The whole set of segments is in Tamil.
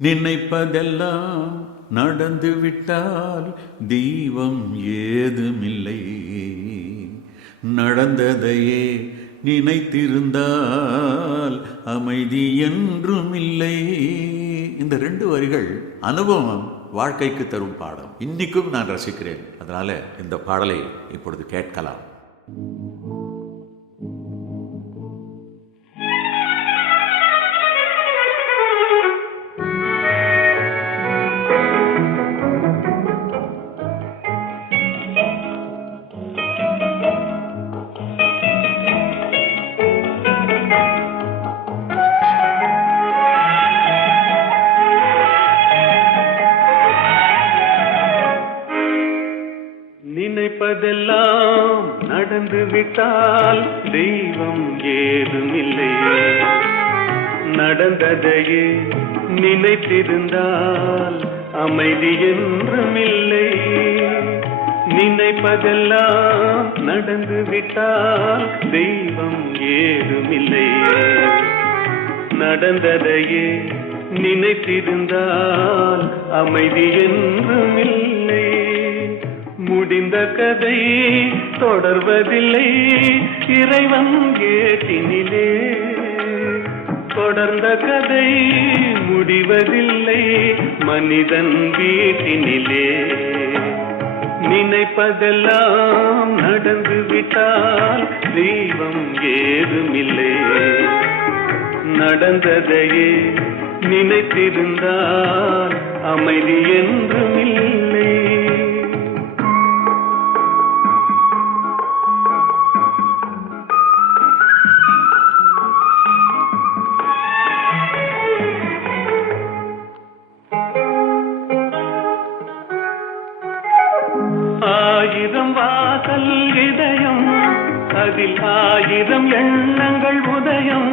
நினைப்பதெல்லாம் நடந்து விட்டால் தெய்வம் ஏதுமில்லை. நடந்ததையே நினைத்திருந்தால் அமைதி என்றும் இல்லை. இந்த 2 வரிகள் அனுபவம் வாழ்க்கைக்கு தரும் பாடம். இன்னைக்கும் நான் ரசிக்கிறேன். அதனால இந்த பாடலை இப்பொழுது கேட்கலாம். நினைப்பதெல்லாம் நடந்து விட்டால் தெய்வம் ஏதுமில்லை. நடந்ததையே நினைத்திருந்தால் அமைதி என்றுமில்லை. நினைப்பதெல்லாம் நடந்து விட்டால் தெய்வம் ஏதுமில்லை. நடந்ததையே நினைத்திருந்தால் அமைதி என்றுமில்லை. முடிந்த கதை தொடர்வதில்லை இறைவன் ஏட்டினிலே. தொடர்ந்த கதை முடிவதில்லை மனிதன் வீட்டினிலே. நினைப்பதெல்லாம் நடந்து விட்டால் தெய்வம் ஏதுமில்லை. நடந்ததையே நினைத்திருந்தால் அமைதி என்றுமில்லை. ஆயிரம் வாசல் இதயம், அதில் 1000 எண்ணங்கள் உதயம்.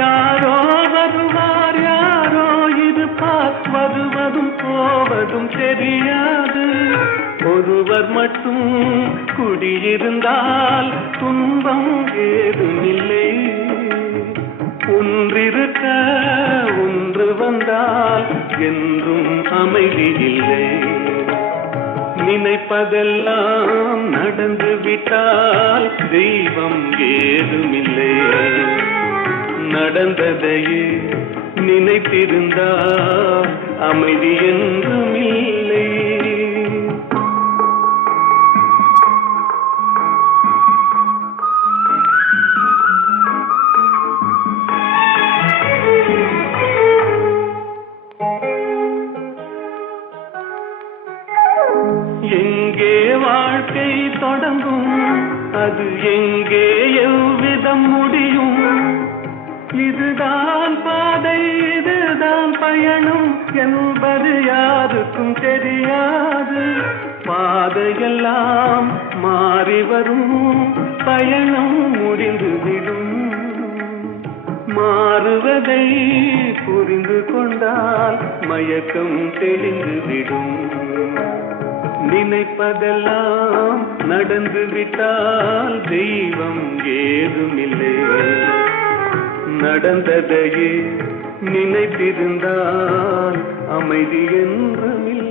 யாரோ வருவார் யாரோ இருப்பார், வருவதும் போவதும் தெரியாது. ஒருவர் மட்டும் குடியிருந்தால் துன்பம் ஏதுமில்லை. ஒன்றிருக்க ஒன்று வந்தால் என்றும் அமைதி இல்லை. நினைப்பதெல்லாம் நடந்து விட்டால் தெய்வம் ஏதுமில்லை. நடந்ததையே நினைத்திருந்தால் அமைதி என்றுமில்லை. எங்கே வாழ்க்கை தொடங்கும், அது எங்கே எவ்விதம் முடியும்? இதுதான் பாதை இதுதான் பயணம் என்பது யாருக்கும் தெரியாது. பாதையெல்லாம் மாறி வரும், பயணம் முடிந்துவிடும். மாறுவதை புரிந்து கொண்டால் மயக்கம் தெளிந்துவிடும். நினைப்பதெல்லாம் நடந்து விட்டால் தெய்வம் ஏதுமில்லை. நடந்ததையே நினைத்திருந்தால் அமைதி என்றுமில்லை.